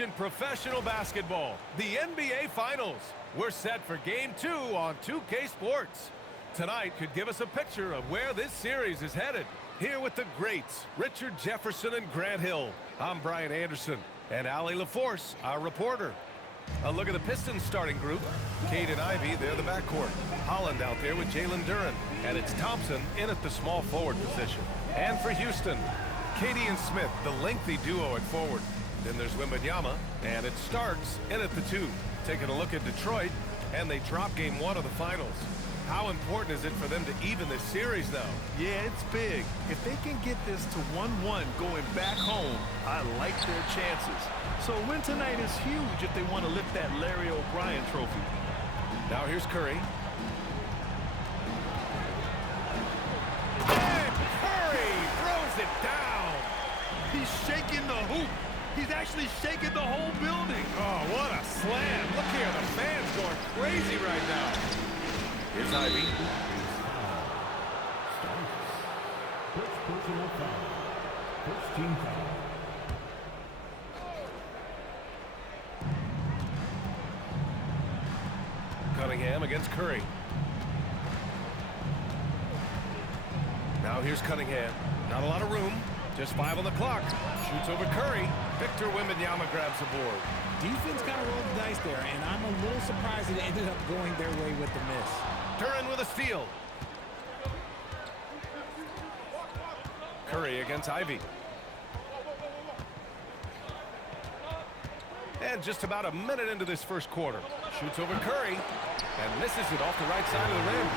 In professional basketball, the NBA Finals. We're set for Game 2 on 2K Sports. Tonight could give us a picture of where this series is headed. Here with the greats, Richard Jefferson and Grant Hill. I'm Brian Anderson, and Allie LaForce, our reporter. A look at the Pistons starting group. Cade and Ivy, they're the backcourt. Holland out there with Jalen Duren. And it's Thompson in at the small forward position. And for Houston, Katie and Smith, the lengthy duo at forward. Then there's MYNBA, and it starts in at the 2. Taking a look at Detroit, and they drop Game 1 of the Finals. How important is it for them to even this series now? Yeah, it's big. If they can get this to 1-1 going back home, I like their chances. So a win tonight is huge if they want to lift that Larry O'Brien trophy. Now here's Curry. And Curry throws it down. He's shaking the hoop. He's actually shaking the whole building. Oh, what a slam. Look here, the fans going crazy right now. Here's Ivy. First personal foul. First team foul. Cunningham against Curry. Now here's Cunningham. Not a lot of room. Just 5 on the clock. Shoots over Curry. Victor Wembanyama grabs the board. Defense kind of rolled the dice there, and I'm a little surprised it ended up going their way with the miss. Duren with a steal. Curry against Ivy. And just about a minute into this first quarter. Shoots over Curry and misses it off the right side of the rim.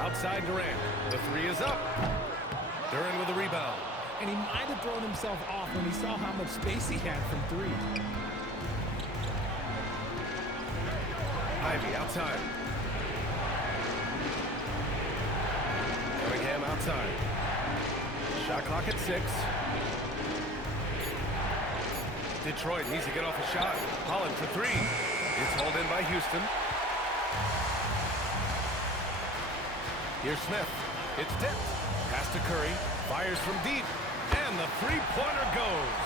Outside Durant. The 3 is up. Duren with the rebound. And he might have thrown himself off when he saw how much space he had from 3. Ivy outside. Cunningham outside. Shot clock at 6. Detroit needs to get off a shot. Holland for 3. It's hauled in by Houston. Here's Smith. It's tipped. Pass to Curry. Fires from deep. And the three-pointer goes.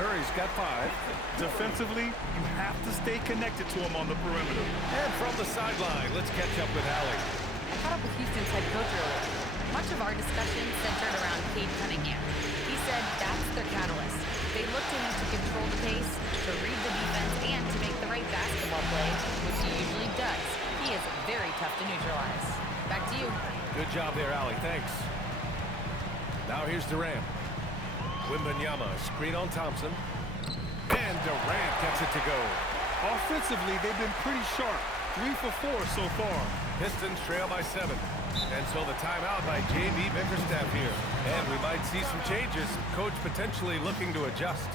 Curry's got 5. Defensively, you have to stay connected to him on the perimeter. And from the sideline, let's catch up with Allie. I caught up with Houston's head coach earlier. Much of our discussion centered around Cade Cunningham. He said that's their catalyst. They look to him to control the pace, to read the defense, and to make the right basketball play, which he usually does. He is very tough to neutralize. Back to you. Good job there, Allie. Thanks. Now here's Durant. Wembanyama, screen on Thompson. And Durant gets it to go. Offensively, they've been pretty sharp. 3 for 4 so far. Pistons trail by 7. And so the timeout by J.B. Bickerstaff here. And we might see some changes. Coach potentially looking to adjust.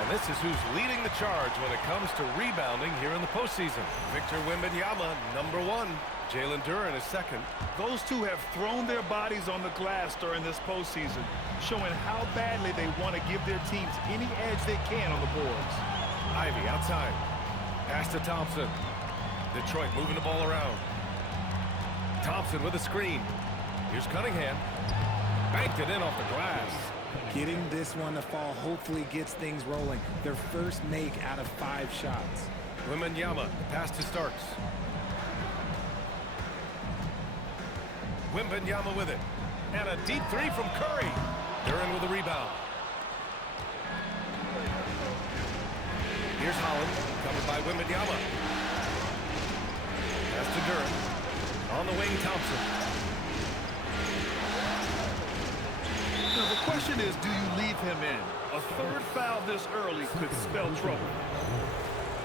And this is who's leading the charge when it comes to rebounding here in the postseason. Victor Wembanyama, number 1. Jalen Duren is 2nd. Those two have thrown their bodies on the glass during this postseason, showing how badly they want to give their teams any edge they can on the boards. Ivy outside. Pass to Thompson. Detroit moving the ball around. Thompson with a screen. Here's Cunningham. Banked it in off the glass. Getting this one to fall hopefully gets things rolling. Their first make out of 5 shots. Wembanyama, the pass to Starks. Wembanyama with it. And a deep 3 from Curry. Duren with the rebound. Here's Holland, covered by Wembanyama. Pass to Duren. On the wing, Thompson. Now the question is, do you leave him in? A 3rd foul this early could spell trouble.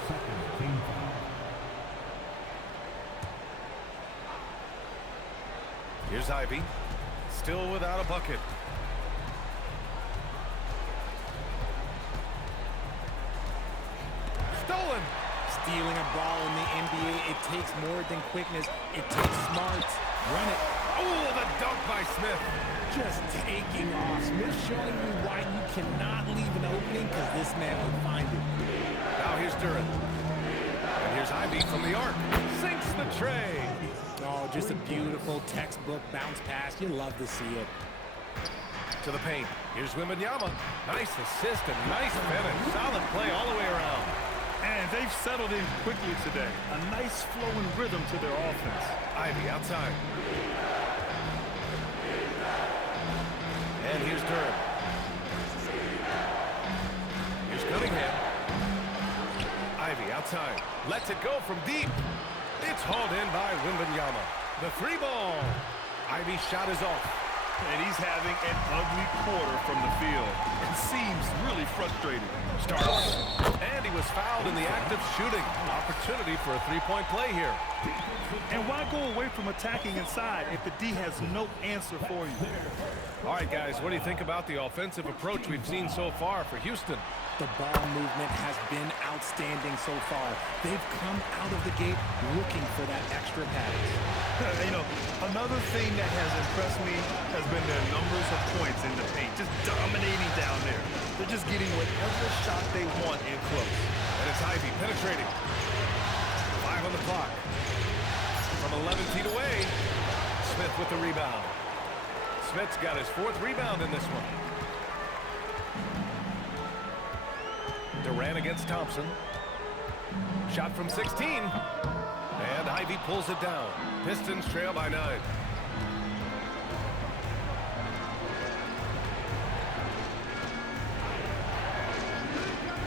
Second team foul. Here's Ivy. Still without a bucket. Stolen. Stealing a ball in the NBA, it takes more than quickness. It takes smarts. Run it. Oh, the dunk by Smith. Just taking off. Smith showing you why you cannot leave an opening because this man will find it. Now here's Duren. And here's Here's Ivy from the arc. Sinks the tray. Oh, just a beautiful textbook bounce pass. You love to see it. To the paint. Here's Wembanyama. Nice assist and nice finish. Solid play all the way around. And they've settled in quickly today. A nice flowing rhythm to their offense. Ivy outside. And here's Durham. Here's Cunningham. Ivy outside. Lets it go from deep. It's hauled in by Wembanyama. The three ball. Ivy's shot is off. And he's having an ugly quarter from the field. It seems really frustrating. Starts. And he was fouled in the act of shooting. Opportunity for a three-point play here. And why go away from attacking inside if the D has no answer for you? All right, guys, what do you think about the offensive approach we've seen so far for Houston? The ball movement has been outstanding so far. They've come out of the gate looking for that extra pass. You know, another thing that has impressed me has been their numbers of points in the paint, just dominating down there. They're just getting whatever shot they want in close. And it's Ivy penetrating. 5 on the clock. From 11 feet away, Smith with the rebound. Smith's got his 4th rebound in this one. Durant against Thompson. Shot from 16. And Ivy pulls it down. Pistons trail by 9.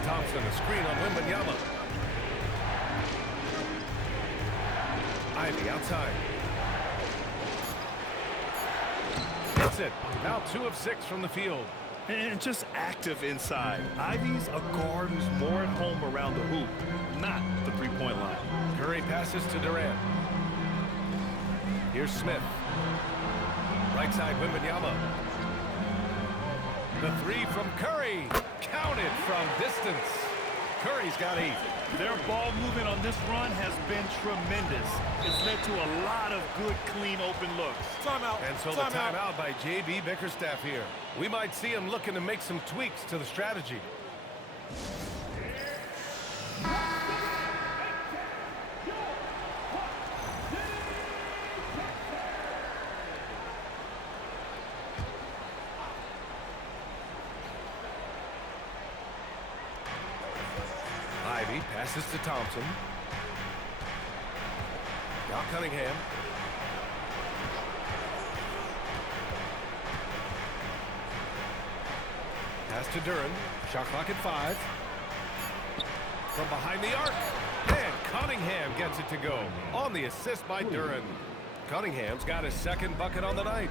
Thompson, a screen on Wembanyama. Ivy outside. Hits it. Now 2 of 6 from the field. And just active inside. Ivy's a guard who's more at home around the hoop, not the three-point line. Curry passes to Durant. Here's Smith. Right side, Wembanyama. The 3 from Curry. Counted from distance. Curry's got 8. Their ball movement on this run has been tremendous. It's led to a lot of good, clean, open looks. Timeout. And so the timeout by J.B. Bickerstaff here. We might see him looking to make some tweaks to the strategy. Ivy passes to Thompson. Now Cunningham. Pass to Duran. Shot clock at 5. From behind the arc. And Cunningham gets it to go. On the assist by Duran. Cunningham's got his 2nd bucket on the night.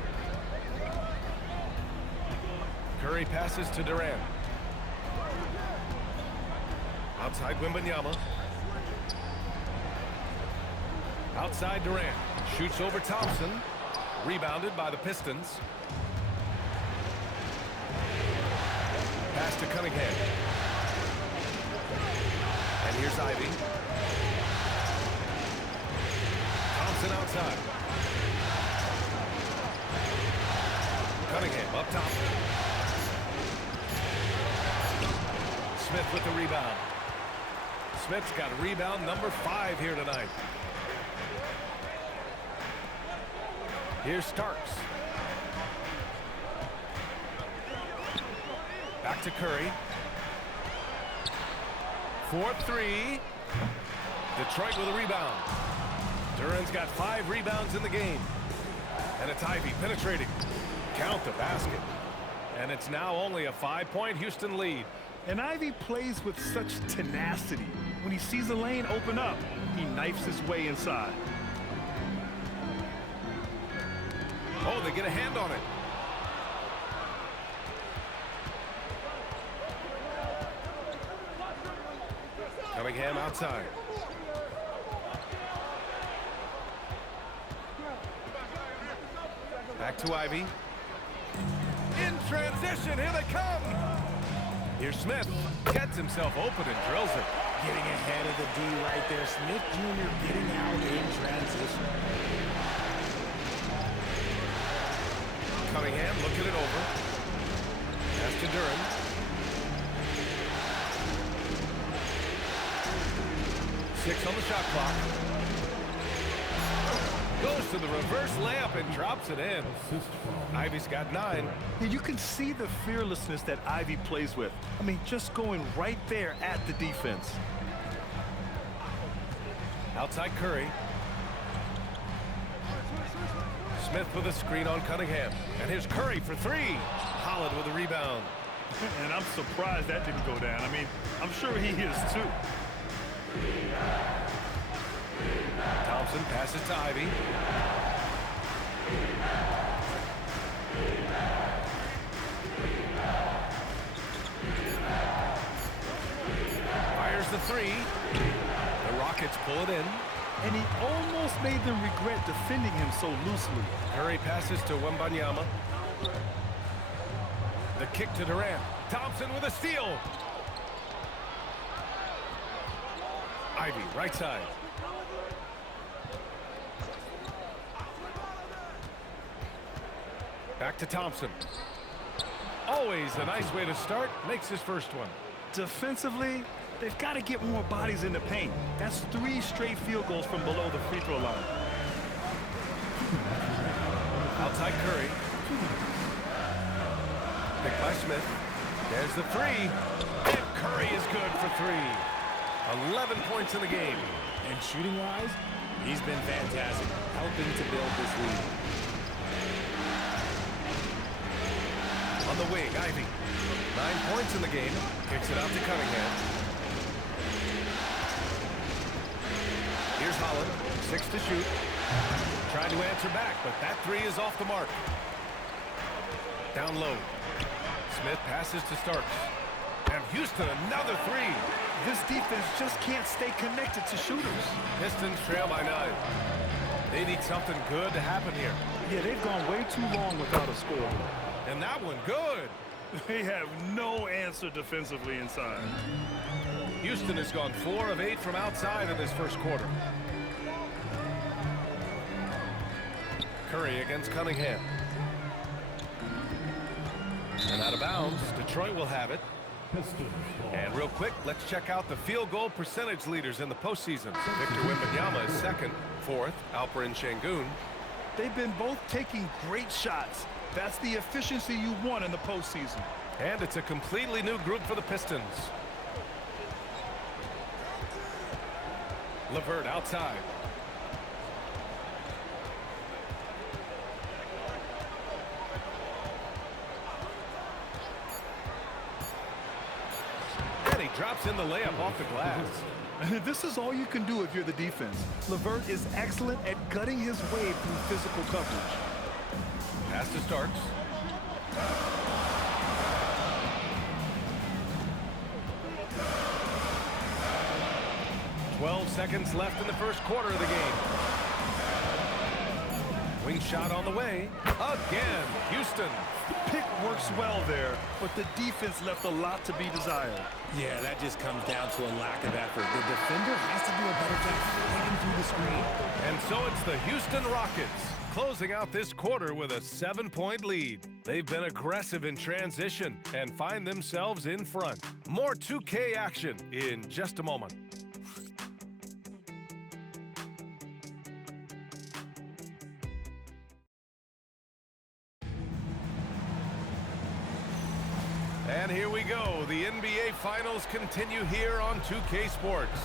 Curry passes to Durant. Outside Wembanyama. Outside Durant. Shoots over Thompson. Rebounded by the Pistons. Pass to Cunningham. And here's Ivy. Thompson outside. Cunningham up top. Smith with the rebound. Smith's got rebound number 5 here tonight. Here's Starks. Back to Curry. 4-3. Detroit with a rebound. Duran's got 5 rebounds in the game. And it's Ivy penetrating. Count the basket. And it's now only a 5-point Houston lead. And Ivy plays with such tenacity. When he sees a lane open up, he knifes his way inside. Oh, they get a hand on it. Cunningham outside. Back to Ivy. In transition, here they come. Here's Smith. Gets himself open and drills it. Getting ahead of the D right there. Smith Jr. getting out in transition. Cunningham looking it over. Pass to Duran. 6 on the shot clock. Goes to the reverse layup and drops it in. Assist foul. Ivy's got 9. And you can see the fearlessness that Ivy plays with. I mean, just going right there at the defense. Outside Curry. Smith with a screen on Cunningham. And here's Curry for 3. Holland with a rebound. And I'm surprised that didn't go down. I mean, I'm sure he is too. Thompson passes to Ivy. Fires the 3. The Rockets pull it in. And he almost made them regret defending him so loosely. Curry passes to Wembanyama. The kick to Durant. Thompson with a steal. Ivy, right side. Back to Thompson. Always a nice way to start. Makes his first one. Defensively, they've got to get more bodies in the paint. That's 3 straight field goals from below the free throw line. Outside Curry. Picked by Smith. There's the 3. And Curry is good for 3. 11 points in the game. And shooting-wise, he's been fantastic, helping to build this lead. On the wing, Ivy. 9 points in the game. Kicks it out to Cunningham. Here's Holland. 6 to shoot. Trying to answer back, but that 3 is off the mark. Down low. Smith passes to Starks. And Houston, another 3. This defense just can't stay connected to shooters. Pistons trail by 9. They need something good to happen here. Yeah, they've gone way too long without a score. And that one good. They have no answer defensively inside. Houston has gone 4 of 8 from outside in this first quarter. Curry against Cunningham. And out of bounds, Detroit will have it. Pistons ball. And real quick, let's check out the field goal percentage leaders in the postseason. Victor Wembanyama is second, 4th, Alperen Şengün. They've been both taking great shots. That's the efficiency you want in the postseason. And it's a completely new group for the Pistons. LeVert outside. And he drops in the layup off the glass. This is all you can do if you're the defense. LeVert is excellent at gutting his way through physical coverage. Pass to Starks. "12 seconds left in the first quarter of the game. Wing shot on the way. Again, Houston. Pick works well there, but the defense left a lot to be desired. Yeah, that just comes down to a lack of effort. The defender has to do a better job fighting through the screen. And so it's the Houston Rockets closing out this quarter with a 7-point lead. They've been aggressive in transition and find themselves in front. More 2K action in just a moment. And here we go. The NBA Finals continue here on 2K Sports.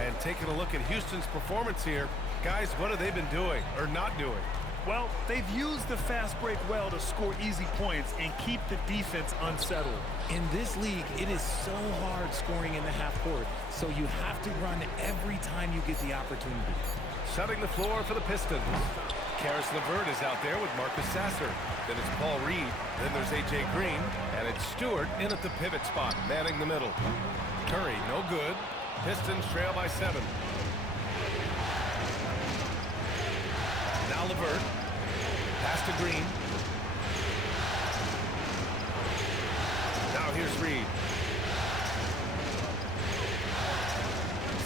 And taking a look at Houston's performance here, guys, what have they been doing or not doing? Well, they've used the fast break well to score easy points and keep the defense unsettled. In this league, it is so hard scoring in the half court, so you have to run every time you get the opportunity. Setting the floor for the Pistons. Karis LeVert is out there with Marcus Sasser. Then it's Paul Reed. Then there's A.J. Green. And it's Stewart in at the pivot spot, manning the middle. Curry, no good. Pistons trail by 7. Now LeVert. Pass to Green. Now here's Reed.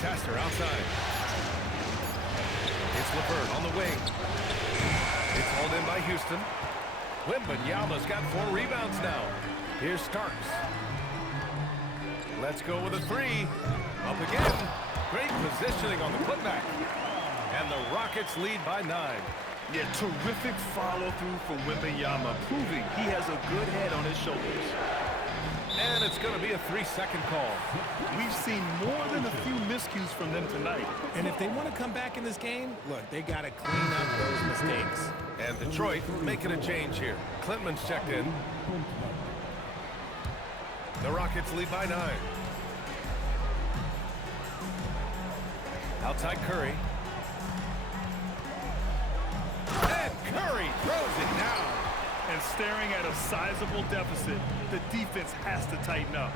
Sasser outside. It's LeVert on the wing. It's hauled in by Houston. Wembanyama's got 4 rebounds now. Here's Starks. Let's go with a 3. Up again. Great positioning on the putback. And the Rockets lead by 9. Yeah, terrific follow-through from MYNBA, proving he has a good head on his shoulders. And it's going to be a 3-second call. We've seen more than a few miscues from them tonight. And if they want to come back in this game, look, they got to clean up those mistakes. And Detroit making a change here. Klintman's checked in. The Rockets lead by 9. Outside Curry. And Curry throws it down. And staring at a sizable deficit, the defense has to tighten up.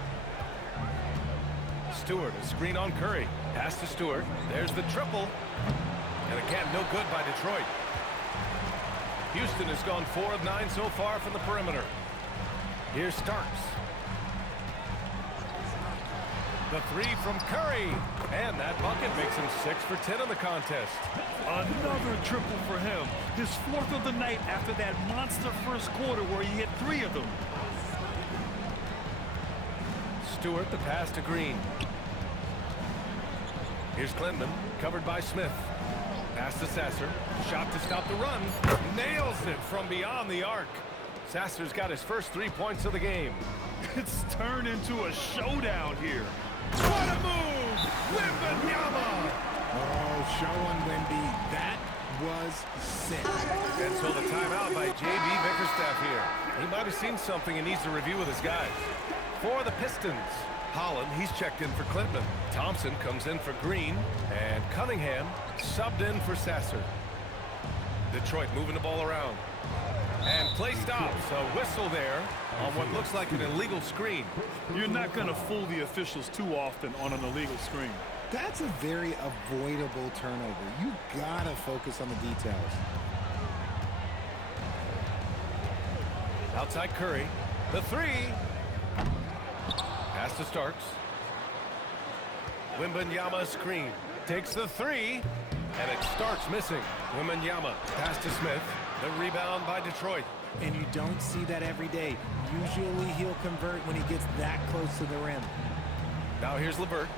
Stewart, a screen on Curry. Pass to Stewart. There's the triple. And again, no good by Detroit. Houston has gone 4 of 9 so far from the perimeter. Here's Starks. The 3 from Curry. And that bucket makes him 6 for 10 in the contest. Another triple for him. His 4th of the night after that monster first quarter where he hit 3 of them. Stewart, the pass to Green. Here's Klintman, covered by Smith. Pass to Sasser. Shot to stop the run. Nails it from beyond the arc. Sasser's got his first 3 points of the game. It's turned into a showdown here. What a move! MYNBA! Oh, showing Wemby. That was sick. And so the timeout by J.B. Bickerstaff here. He might have seen something and needs to review with his guys. For the Pistons, Holland, he's checked in for Klintman. Thompson comes in for Green. And Cunningham subbed in for Sasser. Detroit moving the ball around. And play stops. A whistle there on what looks like an illegal screen. You're not going to fool the officials too often on an illegal screen. That's a very avoidable turnover. You gotta focus on the details. Outside Curry. The 3. Pass to Starks. Wembanyama screen. Takes the 3. And it starts missing. Wembanyama. Pass to Smith. The rebound by Detroit. And you don't see that every day. Usually he'll convert when he gets that close to the rim. Now here's LeVert.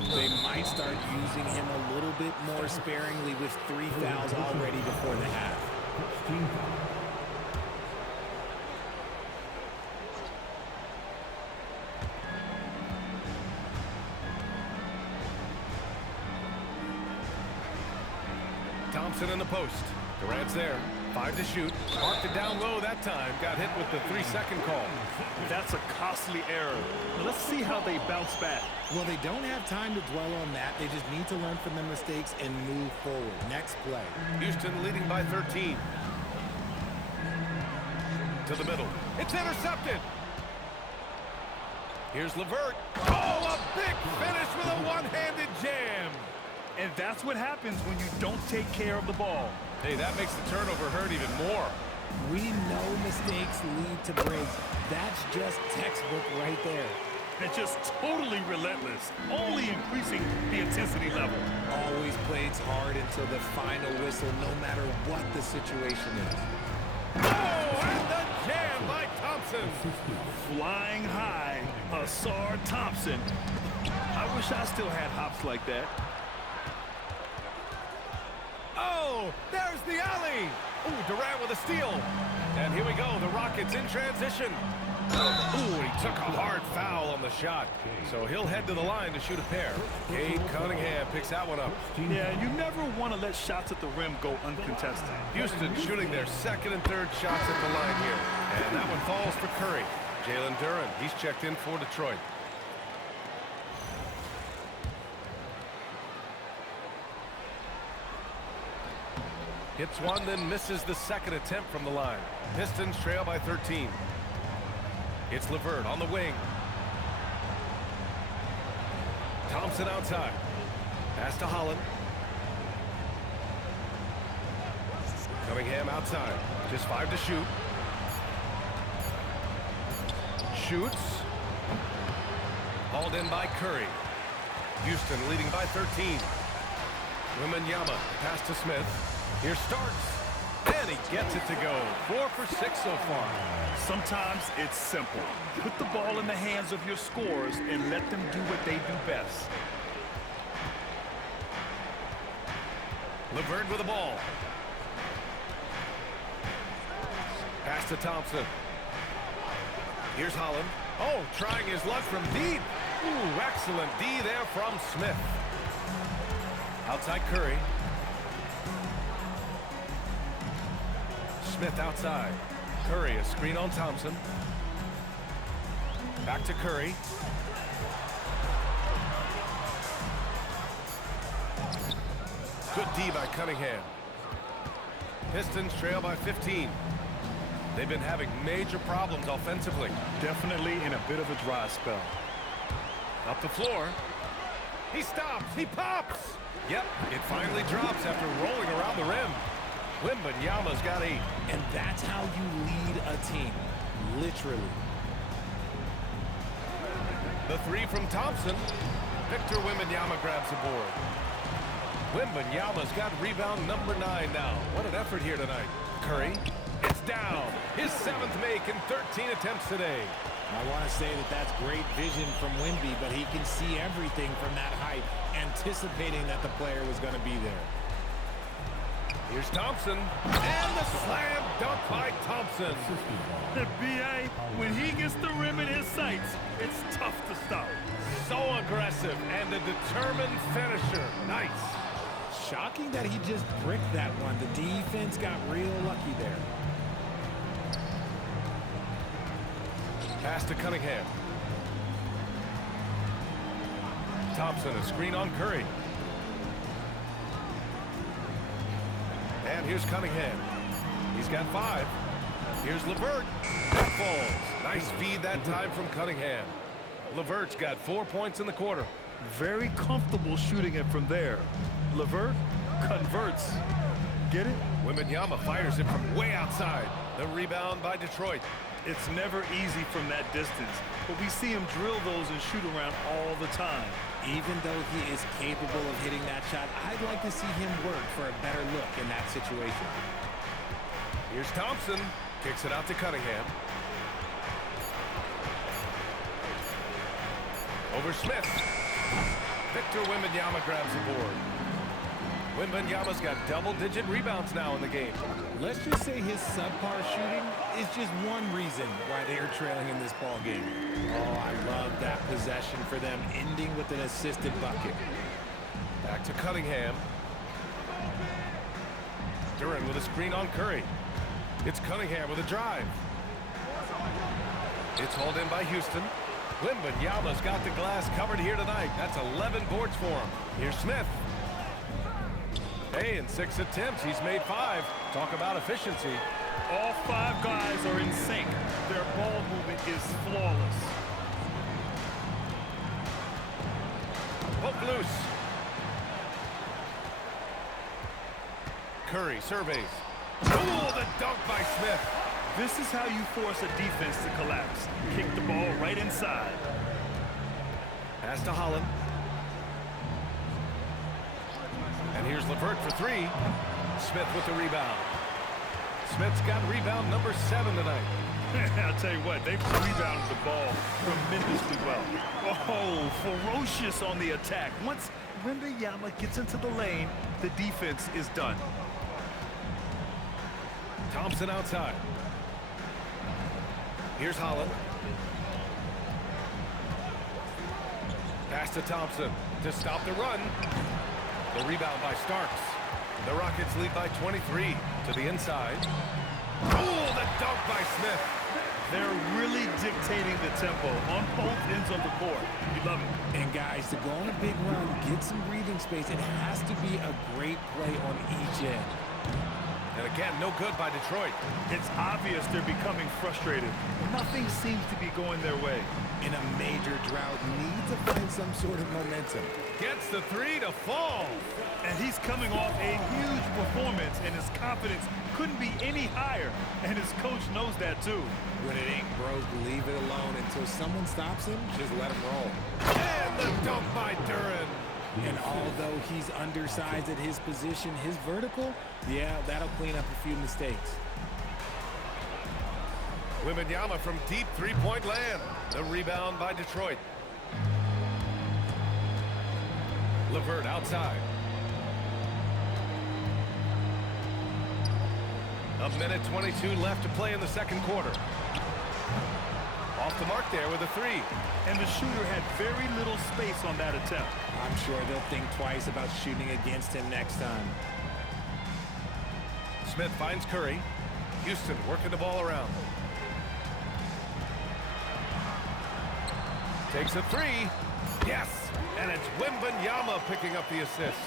They might start using him a little bit more sparingly with 3 fouls already before the half. Thompson in the post. Durant's there. 5 to shoot. Marked it down low that time. Got hit with the 3-second call. That's a costly error. Let's see how they bounce back. Well, they don't have time to dwell on that. They just need to learn from their mistakes and move forward. Next play. Houston leading by 13. To the middle. It's intercepted. Here's LeVert. Oh, a big finish with a one-handed jam. And that's what happens when you don't take care of the ball. Hey, that makes the turnover hurt even more. We know mistakes lead to breaks. That's just textbook right there. It's just totally relentless, only increasing the intensity level. Always plays hard until the final whistle, no matter what the situation is. Oh, and the jam by Thompson. Flying high, Asar Thompson. I wish I still had hops like that. Oh, there's the alley. Ooh, Durant with a steal. And here we go, the Rockets in transition. Ooh, he took a hard foul on the shot. So he'll head to the line to shoot a pair. Cade Cunningham picks that one up. Yeah, you never want to let shots at the rim go uncontested. Houston shooting their 2nd and 3rd shots at the line here. And that one falls for Curry. Jalen Duren, he's checked in for Detroit. Hits one, then misses the 2nd attempt from the line. Pistons trail by 13. It's LeVert on the wing. Thompson outside. Pass to Holland. Cunningham outside. Just 5 to shoot. Shoots. Hauled in by Curry. Houston leading by 13. Wembanyama. Pass to Smith. Here Starks. And he gets it to go. 4 for 6 so far. Sometimes it's simple. Put the ball in the hands of your scorers and let them do what they do best. LeVert with the ball. Pass to Thompson. Here's Holland. Oh, trying his luck from deep. Ooh, excellent D there from Smith. Outside Curry. Smith outside. Curry, a screen on Thompson. Back to Curry. Good D by Cunningham. Pistons trail by 15. They've been having major problems offensively. Definitely in a bit of a dry spell. Up the floor. He stops. He pops. Yep, it finally drops after rolling around the rim. MYNBA's got 8. And that's how you lead a team. Literally. The 3 from Thompson. Victor Wembanyama grabs the board. Wembanyama's got rebound number 9 now. What an effort here tonight. Curry. It's down. His 7th make in 13 attempts today. I want to say that that's great vision from Wemby, but he can see everything from that height, anticipating that the player was going to be there. Here's Thompson. And the slam dunk by Thompson. The B.A., when he gets the rim in his sights, it's tough to stop. So aggressive and a determined finisher. Nice. Shocking that he just bricked that one. The defense got real lucky there. Pass to Cunningham. Thompson, a screen on Curry. And here's Cunningham. He's got 5. Here's LeVert. That falls. Nice feed that time from Cunningham. LeVert's got 4 points in the quarter. Very comfortable shooting it from there. LeVert converts. Get it? Wembanyama fires it from way outside. The rebound by Detroit. It's never easy from that distance, but we see him drill those and shoot around all the time. Even though he is capable of hitting that shot, I'd like to see him work for a better look in that situation. Here's Thompson. Kicks it out to Cunningham. Over Smith. Victor Wembanyama grabs the board. Wembanyama's got double-digit rebounds now in the game. Let's just say his subpar shooting is just one reason why they are trailing in this ball game. Oh, I love that possession for them, ending with an assisted bucket. Back to Cunningham. Duran with a screen on Curry. It's Cunningham with a drive. It's hauled in by Houston. Wembanyama's got the glass covered here tonight. That's 11 boards for him. Here's Smith. Hey, in 6 attempts, he's made 5. Talk about efficiency. All 5 guys are in sync. Their ball movement is flawless. Poke loose. Curry surveys. Oh, the dunk by Smith. This is how you force a defense to collapse. Kick the ball right inside. Pass to Holland. And here's LeVert for 3. Smith with the rebound. Smith's got rebound number 7 tonight. I'll tell you what, they've rebounded the ball tremendously well. Oh, ferocious on the attack. Once Wembanyama gets into the lane, the defense is done. Thompson outside. Here's Holland. Pass to Thompson to stop the run. The rebound by Starks. The Rockets lead by 23 to the inside. Oh, the dunk by Smith. They're really dictating the tempo on both ends of the court. You love it. And guys, to go on a big run, get some breathing space, it has to be a great play on each end. And again, no good by Detroit. It's obvious they're becoming frustrated. Nothing seems to be going their way. In a major drought, need to find some sort of momentum. Gets the 3 to fall. And he's coming off a huge performance, and his confidence couldn't be any higher. And his coach knows that too. When it ain't broke, leave it alone until someone stops him. Just let him roll. And the dunk by Duran. And although he's undersized at his position, his vertical, yeah, that'll clean up a few mistakes. MYNBA from deep three-point land. The rebound by Detroit. LeVert outside. A minute 22 left to play in the second quarter. Off the mark there with a three. And the shooter had very little space on that attempt. I'm sure they'll think twice about shooting against him next time. Smith finds Curry. Houston working the ball around. Takes a three. Yes! And it's MYNBA picking up the assist.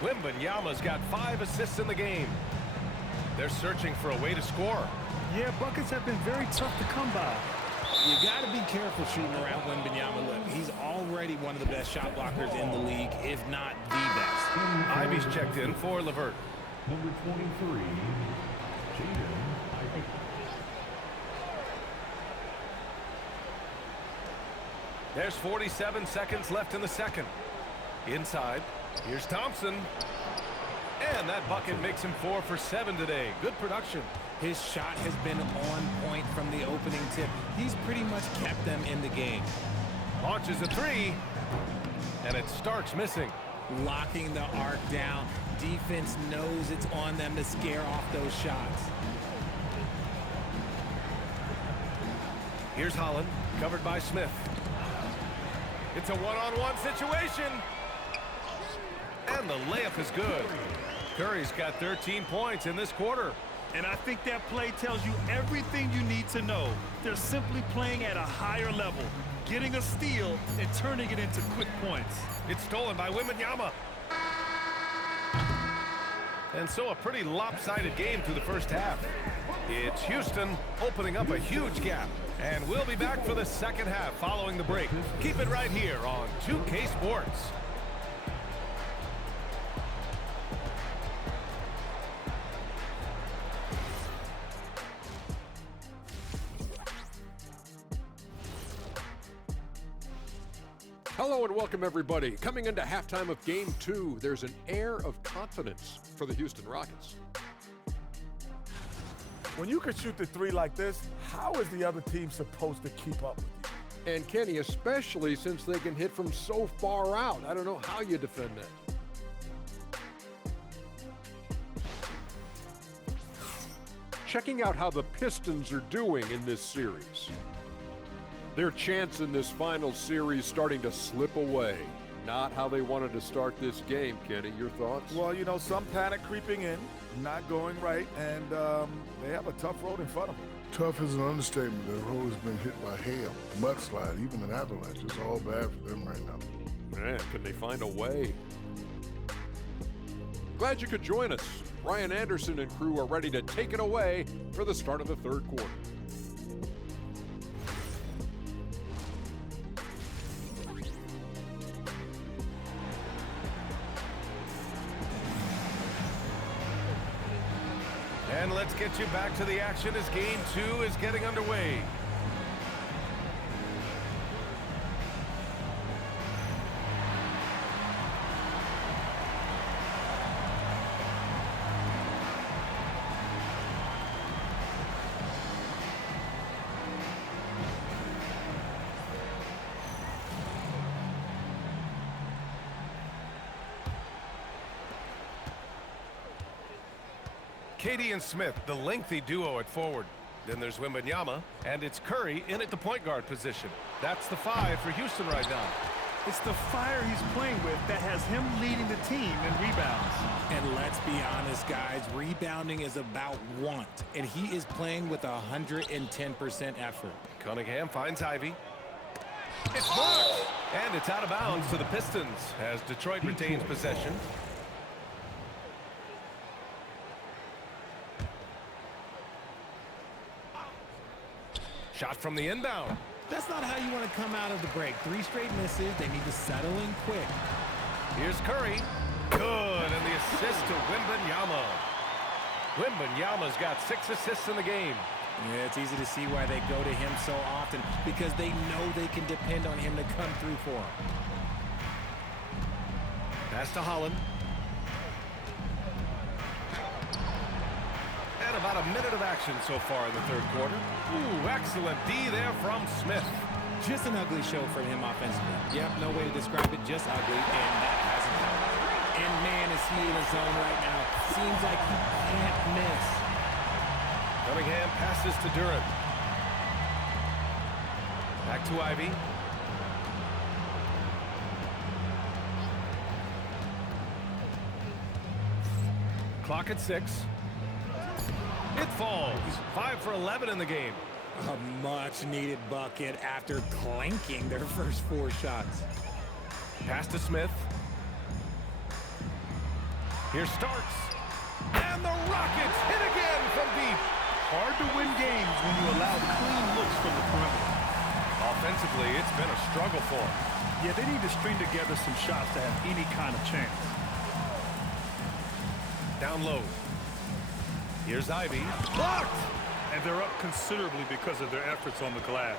MYNBA's got 5 assists in the game. They're searching for a way to score. Yeah, buckets have been very tough to come by. You got to be careful shooting around MYNBA. Look, he's already one of the best shot blockers in the league, if not the best. Ivy's checked in for LeVert. Number 23, Jaden Ivey. There's 47 seconds left in the second. Inside, here's Thompson. And that bucket makes him 4 for 7 today. Good production. His shot has been on point from the opening tip. He's pretty much kept them in the game. Launches a three, and it starts missing. Locking the arc down. Defense knows it's on them to scare off those shots. Here's Holland, covered by Smith. It's a one-on-one situation. And the layup is good. Curry's got 13 points in this quarter. And I think that play tells you everything you need to know. They're simply playing at a higher level, getting a steal and turning it into quick points. It's stolen by MYNBA. And so a pretty lopsided game through the first half. It's Houston opening up a huge gap. And we'll be back for the second half following the break. Keep it right here on 2K Sports. Hello and welcome, everybody. Coming into halftime of Game 2, there's an air of confidence for the Houston Rockets. When you can shoot the three like this, how is the other team supposed to keep up with you? And Kenny, especially since they can hit from so far out. I don't know how you defend that. Checking out how the Pistons are doing in this series. Their chance in this final series starting to slip away. Not how they wanted to start this game, Kenny. Your thoughts? Well, you know, some panic creeping in, not going right, and they have a tough road in front of them. Tough is an understatement. The road has been hit by hail, mudslide, even an avalanche. It's all bad for them right now. Man, can they find a way? Glad you could join us. Ryan Anderson and crew are ready to take it away for the start of the third quarter. And let's get you back to the action as Game 2 is getting underway. Katie and Smith, the lengthy duo at forward. Then there's MYNBA, and it's Curry in at the point guard position. That's the 5 for Houston right now. It's the fire he's playing with that has him leading the team in rebounds. And let's be honest, guys, rebounding is about want, and he is playing with 110% effort. Cunningham finds Ivy. It's blocked! And it's out of bounds to the Pistons as Detroit retains possession. Shot from the inbound. That's not how you want to come out of the break. 3 straight misses. They need to settle in quick. Here's Curry. Good, and the assist to MYNBA. MYNBA's got 6 assists in the game. Yeah, it's easy to see why they go to him so often, because they know they can depend on him to come through for them. Pass to Holland. And about a minute of action so far in the third quarter. Ooh, excellent D there from Smith. Just an ugly show from him offensively. Yep, no way to describe it, just ugly, and that hasn't helped. And man, is he in a zone right now. Seems like he can't miss. Cunningham passes to Durant. Back to Ivy. Clock at 6. It falls. 5 for 11 in the game. A much-needed bucket after clanking their first 4 shots. Pass to Smith. Here's Starks. And the Rockets hit again from deep. Hard to win games when you allow clean looks from the perimeter. Offensively, it's been a struggle for them. Yeah, they need to string together some shots to have any kind of chance. Down low. Here's Ivy. Blocked! And they're up considerably because of their efforts on the glass.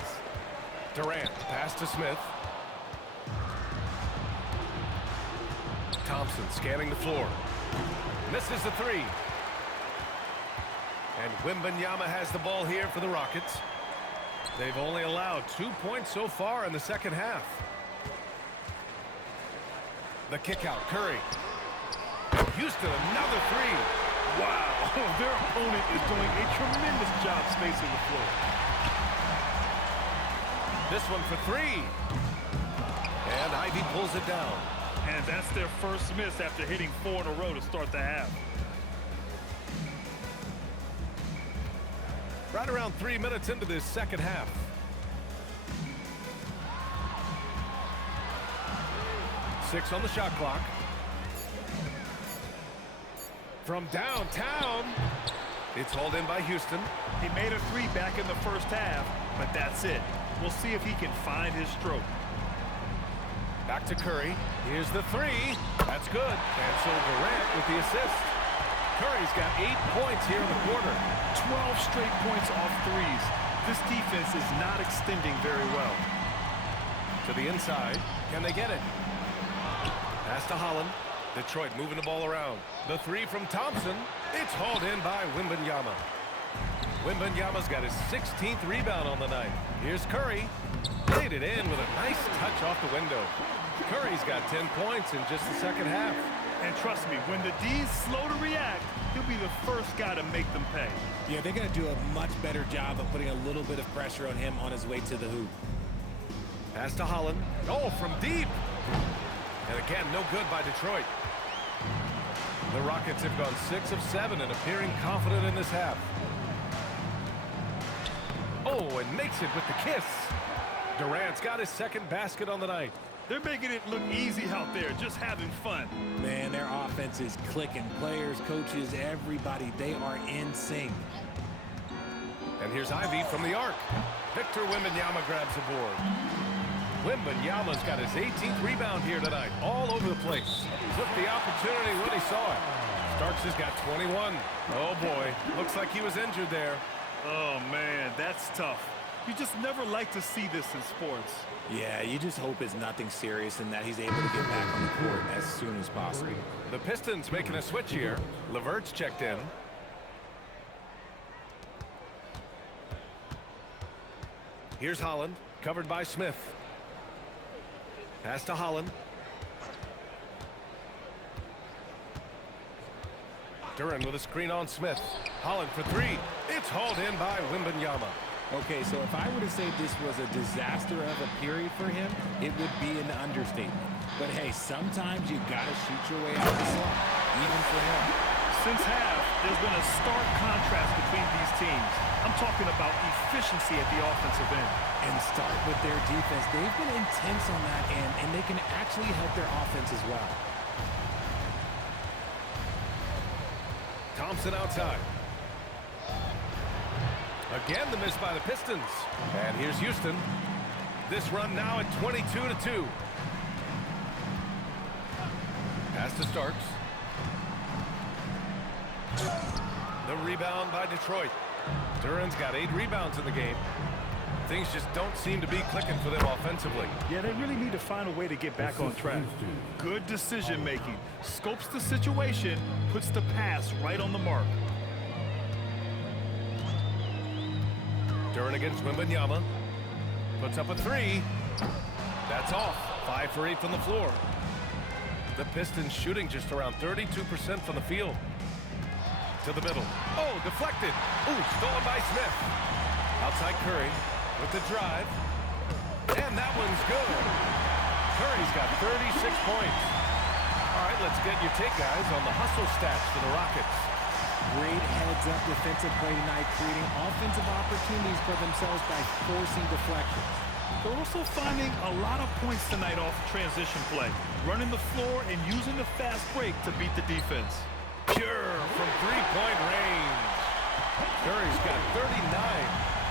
Durant, pass to Smith. Thompson scanning the floor. Misses the 3. And MYNBA has the ball here for the Rockets. They've only allowed 2 points so far in the second half. The kick out, Curry. Houston, another 3. Wow, their opponent is doing a tremendous job spacing the floor. This one for 3. And Ivy pulls it down. And that's their first miss after hitting 4 in a row to start the half. Right around 3 minutes into this second half. Six on the shot clock. From downtown, it's hauled in by Houston. He made a 3 back in the first half, but that's it. We'll see if he can find his stroke. Back to Curry. Here's the 3. That's good. And so Durant with the assist. Curry's got 8 points here in the quarter. 12 straight points off threes. This defense is not extending very well. To the inside. Can they get it? Pass to Holland. Detroit moving the ball around. The 3 from Thompson. It's hauled in by MYNBA. MYNBA's got his 16th rebound on the night. Here's Curry. Laid it in with a nice touch off the window. Curry's got 10 points in just the second half. And trust me, when the D's slow to react, he'll be the first guy to make them pay. Yeah, they're going to do a much better job of putting a little bit of pressure on him on his way to the hoop. Pass to Holland. Oh, from deep. And again, no good by Detroit. The Rockets have gone 6 of 7 and appearing confident in this half. Oh, and makes it with the kiss. Durant's got his second basket on the night. They're making it look easy out there, just having fun. Man, their offense is clicking. Players, coaches, everybody, they are in sync. And here's Ivy from the arc. Victor Wembanyama grabs the board. Wembanyama's got his 18th rebound here tonight, all over the place. Took the opportunity when he saw it. Starks has got 21. Oh, boy. Looks like he was injured there. Oh, man, that's tough. You just never like to see this in sports. Yeah, you just hope it's nothing serious and that he's able to get back on the court as soon as possible. The Pistons making a switch here. LeVert's checked in. Here's Holland, covered by Smith. Pass to Holland. Durant with a screen on Smith. Holland for 3. It's hauled in by Wembanyama. Okay, so if I were to say this was a disaster of a period for him, it would be an understatement. But hey, sometimes you gotta shoot your way out of the slump, even for him. Since half, there's been a stark contrast between these teams. I'm talking about efficiency at the offensive end. And start with their defense. They've been intense on that end, and they can actually help their offense as well. Thompson outside. Again, the miss by the Pistons. And here's Houston. This run now at 22-2. Pass to Starks. The rebound by Detroit. Durant's got 8 rebounds in the game. Things just don't seem to be clicking for them offensively. Yeah, they really need to find a way to get back on track. Good decision-making. Scopes the situation, puts the pass right on the mark. Duran against MYNBA. Puts up a three. That's off. 5 for 8 from the floor. The Pistons shooting just around 32% from the field. To the middle. Oh, deflected. Ooh, stolen by Smith. Outside Curry with the drive. And that one's good. Curry's got 36 points. All right, let's get your take, guys, on the hustle stats for the Rockets. Great heads-up defensive play tonight, creating offensive opportunities for themselves by forcing deflections. They're also finding a lot of points tonight off transition play, running the floor and using the fast break to beat the defense. Pure from three-point range. Curry's got 39.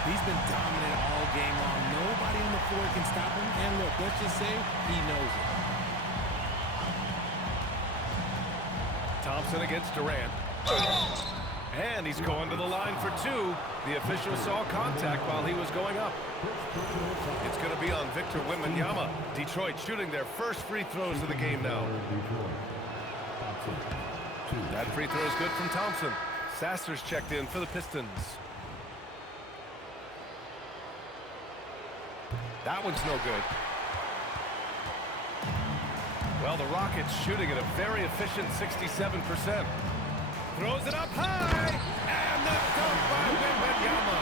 He's been dominant all game long. Nobody on the floor can stop him. And look, let's just say he knows it. Thompson against Durant. And he's going to the line for two. The official saw contact while he was going up. It's going to be on Victor Wembanyama. Detroit shooting their first free throws of the game now. That free throw is good from Thompson. Sasser's checked in for the Pistons. That one's no good. Well, the Rockets shooting at a very efficient 67%. Throws it up high, and the dunk by Wembanyama.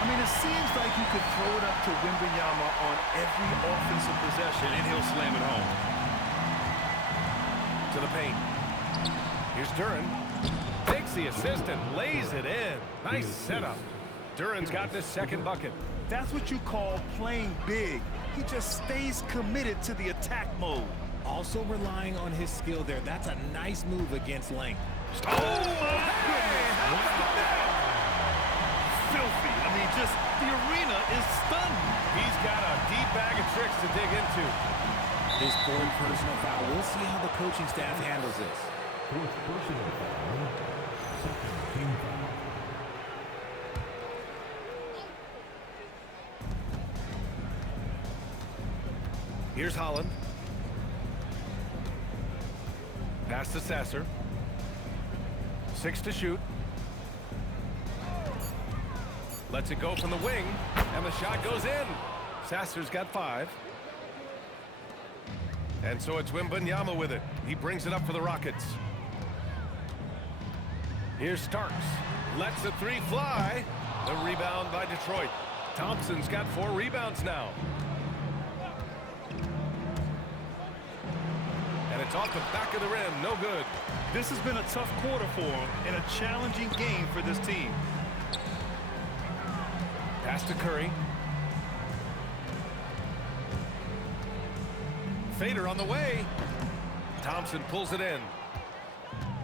I mean, it seems like you could throw it up to Wembanyama on every offensive possession, and he'll slam it home. To the paint. Here's Duran. Takes the assist and lays it in. Nice setup. Duran's got his second bucket. That's what you call playing big. He just stays committed to the attack mode. Also relying on his skill there. That's a nice move against length. Oh, my goodness. How about that? Filthy. I mean, just the arena is stunned. He's got a deep bag of tricks to dig into. His fourth personal foul. We'll see how the coaching staff handles this. Fourth personal foul. Second team foul. Here's Holland. Pass to Sasser. 6 to shoot. Lets it go from the wing, and the shot goes in. Sasser's got 5. And so it's Wembanyama with it. He brings it up for the Rockets. Here's Starks. Lets the three fly. The rebound by Detroit. Thompson's got 4 rebounds now. And it's off the back of the rim. No good. This has been a tough quarter for him and a challenging game for this team. Pass to Curry. Fader on the way. Thompson pulls it in.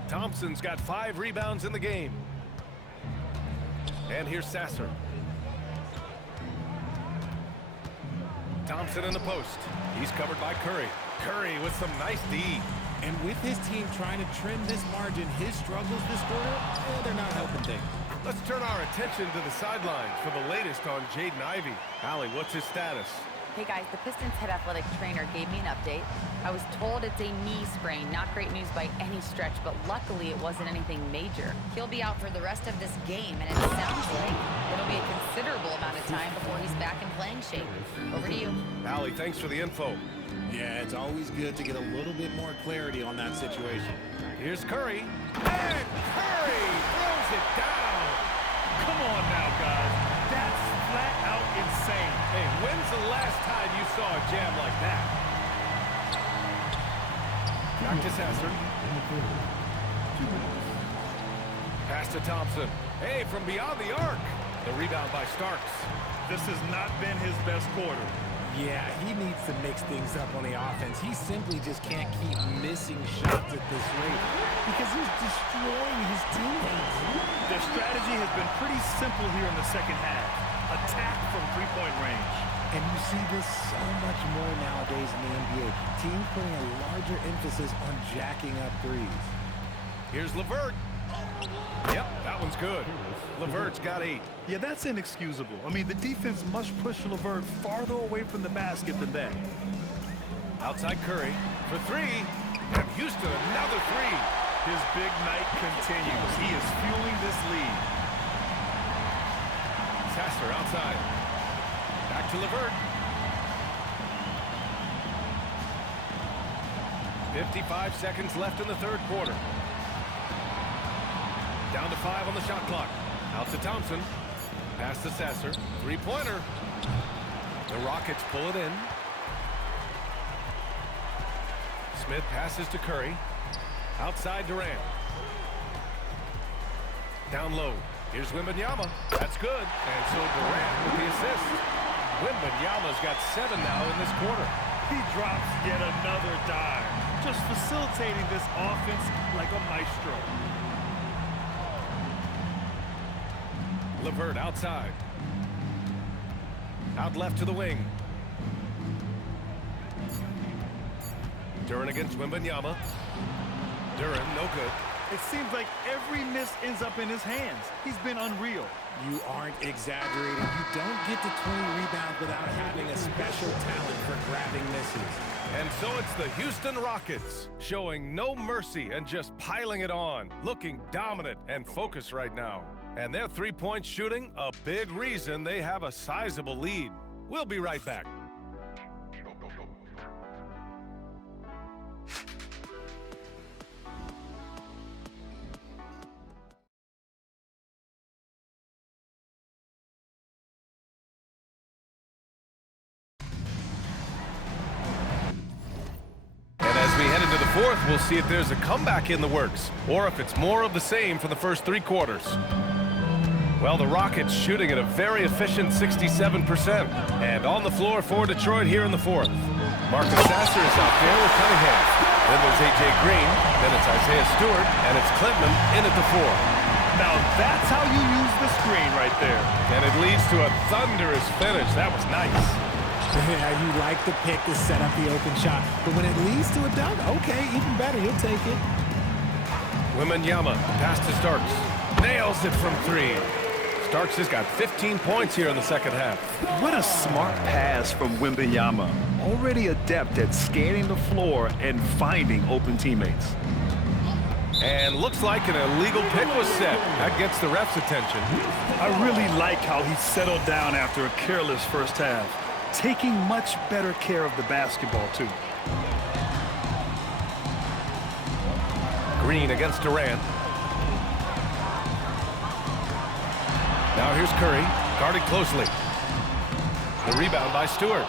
Thompson's got 5 rebounds in the game. And here's Sasser. Thompson in the post. He's covered by Curry. Curry with some nice D. And with his team trying to trim this margin, his struggles this quarter, they're not helping things. Let's turn our attention to the sidelines for the latest on Jaden Ivey. Allie, what's his status? Hey guys, the Pistons head athletic trainer gave me an update. I was told it's a knee sprain, not great news by any stretch, but luckily it wasn't anything major. He'll be out for the rest of this game, and it sounds like it'll be a considerable amount of time before he's back in playing shape. Over to you. Allie, thanks for the info. Yeah, it's always good to get a little bit more clarity on that situation. Here's Curry. And Curry throws it down. Come on now, guys. That's flat out insane. Hey, when's the last time you saw a jam like that? Back to Sasser. Pass to Thompson. Hey, from beyond the arc. The rebound by Starks. This has not been his best quarter. Yeah, he needs to mix things up on the offense. He simply just can't keep missing shots at this rate because he's destroying his teammates. Their strategy has been pretty simple here in the second half. Attack from three-point range. And you see this so much more nowadays in the NBA. Teams putting a larger emphasis on jacking up threes. Here's LeVert. Yep, that one's good. LeVert's got 8. Yeah, that's inexcusable. I mean, the defense must push LeVert farther away from the basket than that. Outside Curry for 3. And Houston, another 3. His big night continues. He is fueling this lead. Sasser outside. Back to LeVert. 55 seconds left in the third quarter. Down to 5 on the shot clock. Out to Thompson. Pass to Sasser. Three-pointer. The Rockets pull it in. Smith passes to Curry. Outside Durant. Down low. Here's Wembanyama. That's good. And so Durant with the assist. Wembanyama's got 7 now in this quarter. He drops yet another dime, just facilitating this offense like a maestro. LeVert outside. Out left to the wing. Duran against Wembanyama. Duran, no good. It seems like every miss ends up in his hands. He's been unreal. You aren't exaggerating. You don't get to 20 rebounds without having a special talent for grabbing misses. And so it's the Houston Rockets showing no mercy and just piling it on, looking dominant and focused right now. And their three-point shooting, a big reason they have a sizable lead. We'll be right back. We head into the fourth, we'll see if there's a comeback in the works, or if it's more of the same for the first 3 quarters. Well, the Rockets shooting at a very efficient 67%, and on the floor for Detroit here in the fourth. Marcus Sasser is out there with Cunningham. Then there's A.J. Green, then it's Isaiah Stewart, and it's Klintman in at the 4. Now that's how you use the screen right there. And it leads to a thunderous finish. That was nice. Yeah, you like the pick to set up the open shot, but when it leads to a dunk, okay, even better, you'll take it. Wembanyama, pass to Starks. Nails it from 3. Starks has got 15 points here in the second half. What a smart pass from Wembanyama. Already adept at scanning the floor and finding open teammates. And looks like an illegal pick was set. That gets the ref's attention. I really like how he settled down after a careless first half. Taking much better care of the basketball, too. Green against Durant. Now here's Curry, guarded closely. The rebound by Stewart.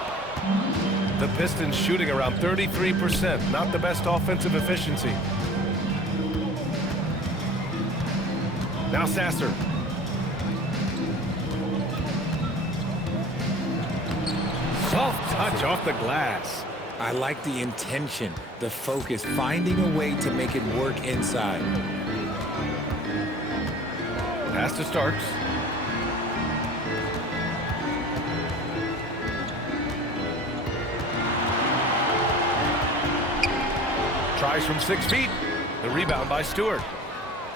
The Pistons shooting around 33%, not the best offensive efficiency. Now Sasser. Soft touch off the glass. I like the intention, the focus, finding a way to make it work inside. Pass to Starks. Tries from 6 feet. The rebound by Stewart.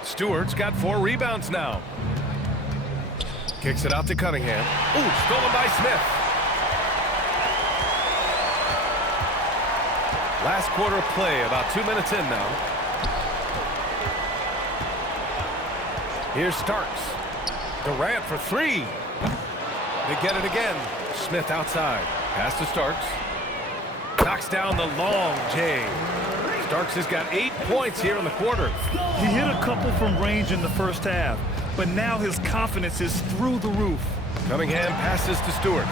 Stewart's got 4 rebounds now. Kicks it out to Cunningham. Ooh, stolen by Smith. Last quarter of play, about 2 minutes in now. Here's Starks. Durant for 3. They get it again. Smith outside. Pass to Starks. Knocks down the long J. Starks has got 8 points here in the quarter. He hit a couple from range in the first half, but now his confidence is through the roof. Cunningham passes to Stewart.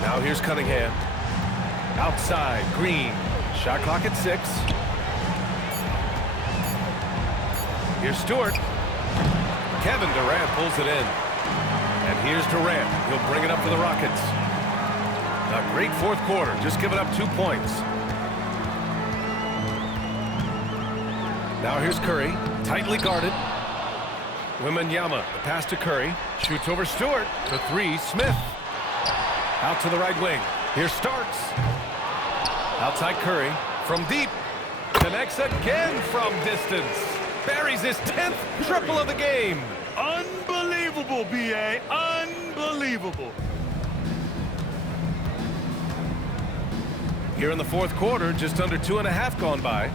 Now here's Cunningham. Outside, Green. Shot clock at 6. Here's Stewart. Kevin Durant pulls it in. And here's Durant. He'll bring it up for the Rockets. A great fourth quarter, just giving up 2 points. Now here's Curry, tightly guarded. Wembanyama, the pass to Curry. Shoots over Stewart for 3, Smith. Out to the right wing. Here's Starks. Outside Curry, from deep. Connects again from distance. Buries his 10th triple of the game. Unbelievable, B.A. Unbelievable. Here in the fourth quarter, just under 2.5 gone by.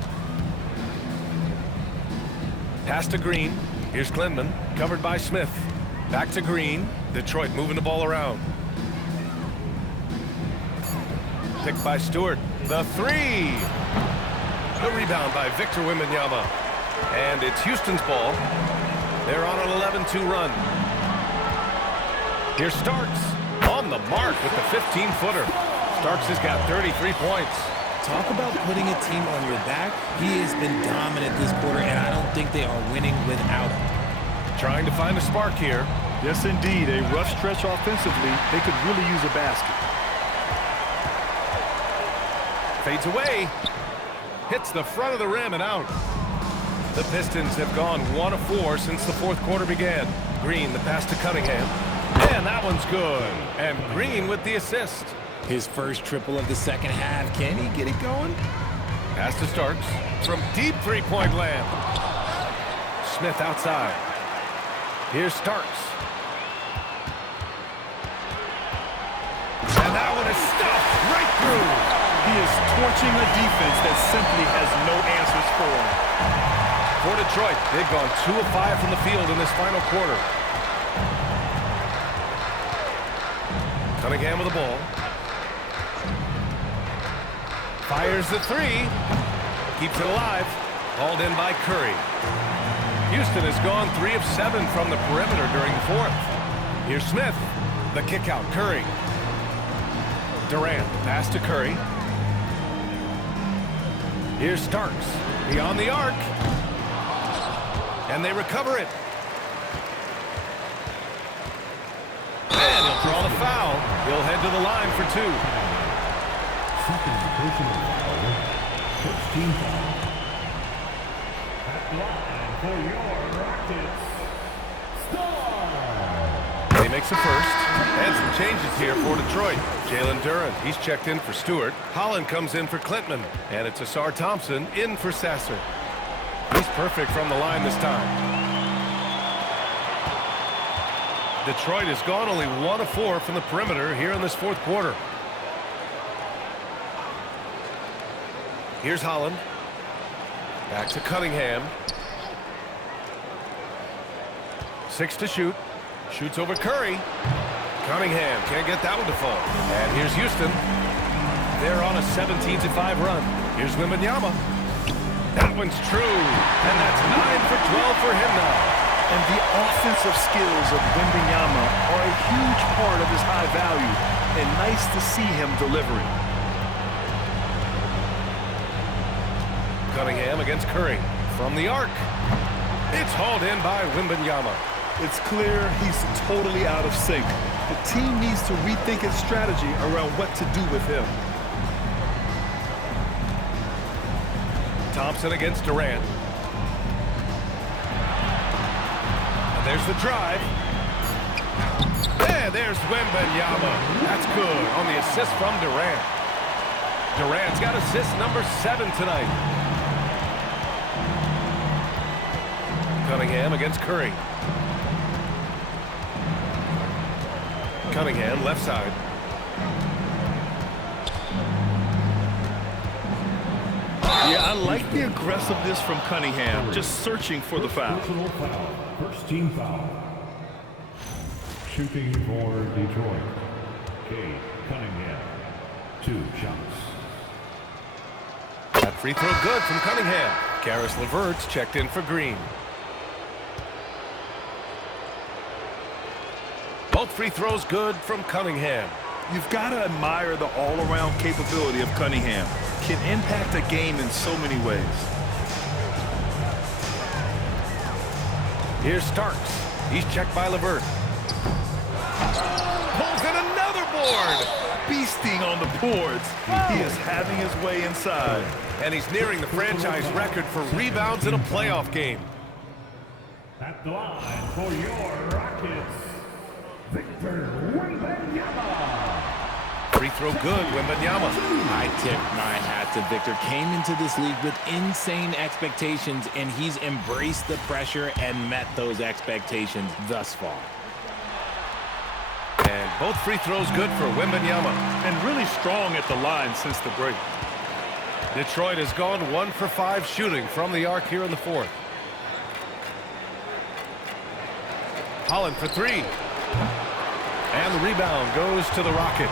Pass to Green. Here's Klingman, covered by Smith. Back to Green. Detroit moving the ball around. Picked by Stewart. The three. The rebound by Victor Wembanyama. And it's Houston's ball. They're on an 11-2 run. Here's Starks on the mark with the 15-footer. Starks has got 33 points. Talk about putting a team on your back. He has been dominant this quarter, and I don't think they are winning without him. Trying to find a spark here. Yes, indeed. A rough stretch offensively. They could really use a basket. Fades away. Hits the front of the rim and out. The Pistons have gone 1 of 4 since the fourth quarter began. Green, the pass to Cunningham. And that one's good. And Green with the assist. His first triple of the second half. Can he get it going? Pass to Starks from deep three-point land. Smith outside. Here's Starks. And that one is stuffed right through. He is torching a defense that simply has no answers for him. For Detroit, they've gone 2 of 5 from the field in this final quarter. Cunningham with the ball. Fires the three. Keeps it alive. Hauled in by Curry. Houston has gone 3 of 7 from the perimeter during the fourth. Here's Smith. The kick out. Curry. Durant. Pass to Curry. Here's Starks. Beyond the arc. And they recover it. And he'll draw the foul. He'll head to the line for 2. Second personal foul. First team foul. At line for your Rockets. Star. He makes a first. And some changes here for Detroit. Jalen Duren, he's checked in for Stewart. Holland comes in for Klintman. And it's Asar Thompson in for Sasser. He's perfect from the line this time. Detroit has gone only 1 of 4 from the perimeter here in this fourth quarter. Here's Holland. Back to Cunningham. 6 to shoot. Shoots over Curry. Cunningham can't get that one to fall. And here's Houston. They're on a 17-5 run. Here's Wembanyama. That one's true. And that's 9 for 12 for him now. And the offensive skills of Wembanyama are a huge part of his high value. And nice to see him delivering. Cunningham against Curry. From the arc. It's hauled in by Wembanyama. It's clear he's totally out of sync. The team needs to rethink its strategy around what to do with him. Thompson against Durant. And there's the drive. And there's Wembanyama. That's good on the assist from Durant. Durant's got assist number 7 tonight. Cunningham against Curry. Cunningham left side. Yeah, I like the aggressiveness from Cunningham, just searching for the foul. Personal foul. First team foul. Shooting for Detroit. Cade Cunningham. 2 shots. That free throw good from Cunningham. Karis LeVert's checked in for Green. Both free throws good from Cunningham. You've got to admire the all-around capability of Cunningham. Can impact a game in so many ways. Here's Starks. He's checked by LeVert. Pulls in another board. Feasting on the boards. He is having his way inside. And he's nearing the franchise record for rebounds in a playoff game. At the line for your Rockets. Victor Wembanyama. Free throw good, Wembanyama. I tip my hat to Victor. Came into this league with insane expectations, and he's embraced the pressure and met those expectations thus far. And both free throws good for Wembanyama. And really strong at the line since the break. Detroit has gone 1 for 5 shooting from the arc here in the fourth. Holland for 3. And the rebound goes to the Rockets.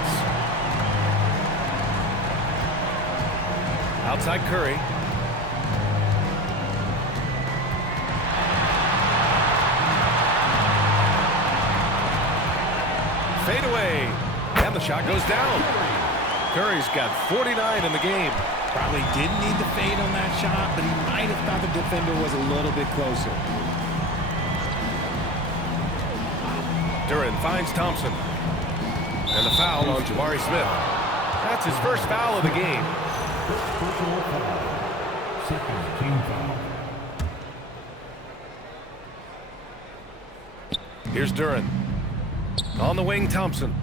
Outside Curry. Fade away. And the shot goes down. Curry's got 49 in the game. Probably didn't need the fade on that shot, but he might have thought the defender was a little bit closer. Duran finds Thompson. And the foul on Jabari Smith. That's his first foul of the game. Personal foul. Second team foul. Here's Duran. On the wing, Thompson.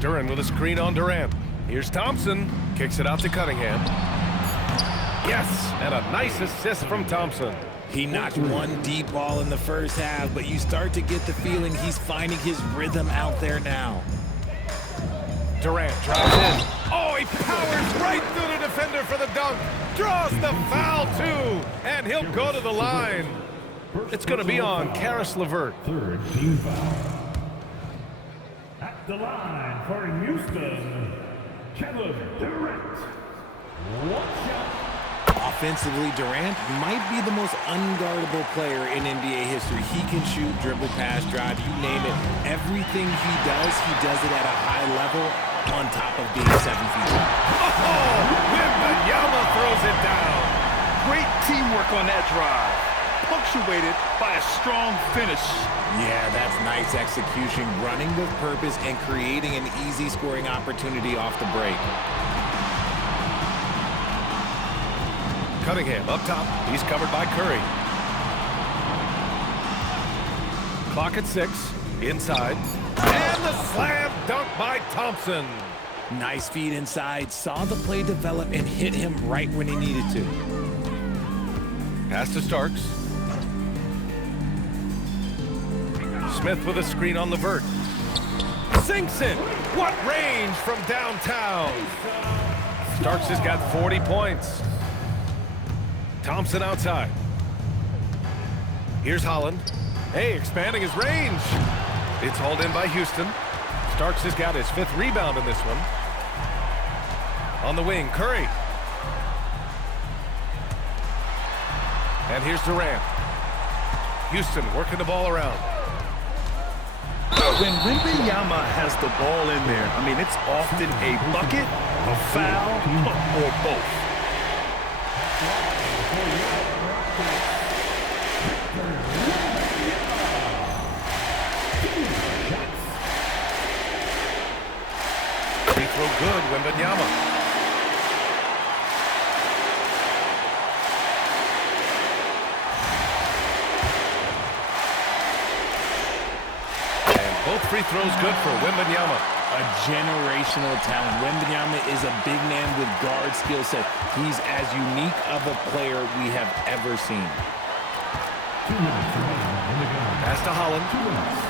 Duran with a screen on Durant. Here's Thompson. Kicks it out to Cunningham. Yes, and a nice assist from Thompson. He knocked one deep ball in the first half, but you start to get the feeling he's finding his rhythm out there now. Durant drives in. Oh, he powers right through the defender for the dunk. Draws the foul, too. And he'll go to the line. It's going to be on Karis LeVert. Third team foul. At the line for Houston, Kevin Durant. One shot. Offensively, Durant might be the most unguardable player in NBA history. He can shoot, dribble, pass, drive, you name it. Everything he does it at a high level on top of being 7 feet tall. Oh, Wembanyama throws it down. Great teamwork on that drive. Punctuated by a strong finish. Yeah, that's nice execution, running with purpose and creating an easy scoring opportunity off the break. Cunningham up top. He's covered by Curry. Clock at 6. Inside. And the slam dunk by Thompson. Nice feed inside. Saw the play develop and hit him right when he needed to. Pass to Starks. Smith with a screen on LeVert. Sinks it. What range from downtown. Starks has got 40 points. Thompson outside. Here's Holland. Hey, expanding his range. It's hauled in by Houston. Starks has got his 5th rebound in this one. On the wing, Curry. And here's Durant. Houston working the ball around. When Wembanyama has the ball in there, I mean, it's often a bucket, a foul, or both. Free throw good, Wembanyama. Both free throws good for Wembanyama. A generational talent. Wembanyama is a big man with guard skill set. He's as unique of a player we have ever seen. 2 minutes remaining in the game. Pass to Holland. 2 minutes.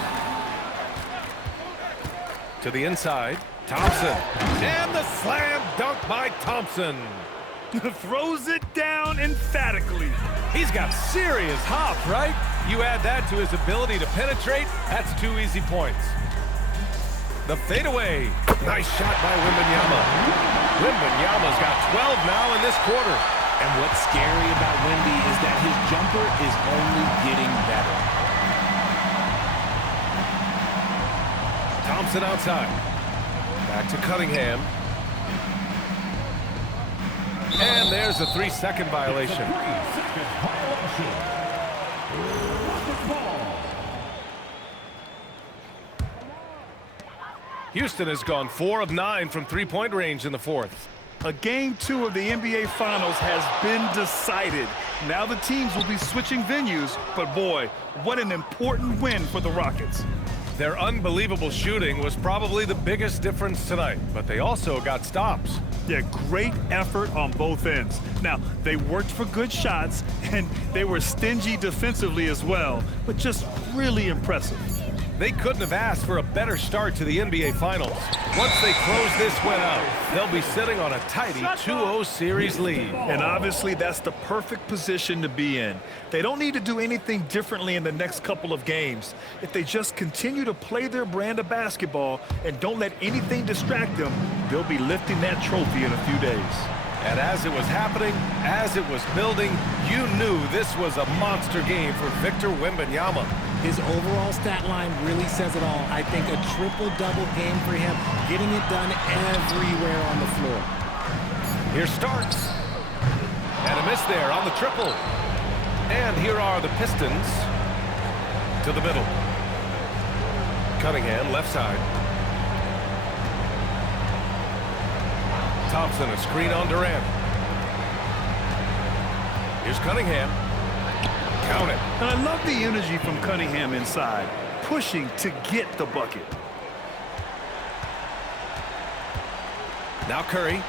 To the inside. Thompson. And the slam dunk by Thompson. Throws it down emphatically. He's got serious hop, right? You add that to his ability to penetrate, that's 2 easy points. The fadeaway. Nice shot by Wembanyama. Wembanyama's got 12 now in this quarter. And what's scary about Wemby is that his jumper is only getting better. Thompson outside. Back to Cunningham. And there's a 3-second violation. 3-second violation. Rockets ball. Houston has gone 4 of 9 from three-point range in the fourth. A game 2 of the NBA Finals has been decided. Now the teams will be switching venues, but boy, what an important win for the Rockets. Their unbelievable shooting was probably the biggest difference tonight, but they also got stops. Yeah, great effort on both ends. Now, they worked for good shots, and they were stingy defensively as well, but just really impressive. They couldn't have asked for a better start to the NBA Finals. Once they close this one out, they'll be sitting on a tidy 2-0 series lead. And obviously, that's the perfect position to be in. They don't need to do anything differently in the next couple of games. If they just continue to play their brand of basketball and don't let anything distract them, they'll be lifting that trophy in a few days. And as it was happening, as it was building, you knew this was a monster game for Victor Wembanyama. His overall stat line really says it all. I think a triple-double game for him, getting it done everywhere on the floor. Here Starks. And a miss there on the triple. And here are the Pistons to the middle. Cunningham, left side. Thompson, a screen on Durant. Here's Cunningham. Count it. And I love the energy from Cunningham inside, pushing to get the bucket. Now Curry.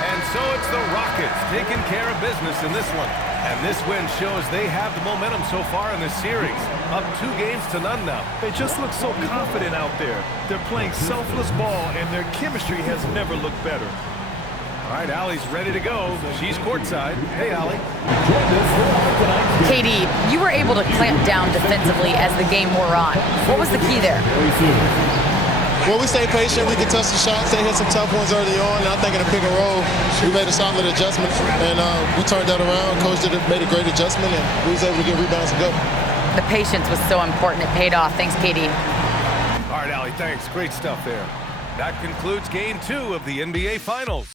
And so it's the Rockets taking care of business in this one. And this win shows they have the momentum so far in this series. Up 2-0 now. They just look so confident out there. They're playing selfless ball, and their chemistry has never looked better. All right, Allie's ready to go. She's courtside. Hey, Allie. KD, you were able to clamp down defensively as the game wore on. What was the key there? Well, we stayed patient. We could touch the shots. They hit some tough ones early on. And I think in the pick and roll, we made a solid adjustment. And we turned that around. Coach made a great adjustment, and we was able to get rebounds and go. The patience was so important. It paid off. Thanks, KD. All right, Allie, thanks. Great stuff there. That concludes Game 2 of the NBA Finals.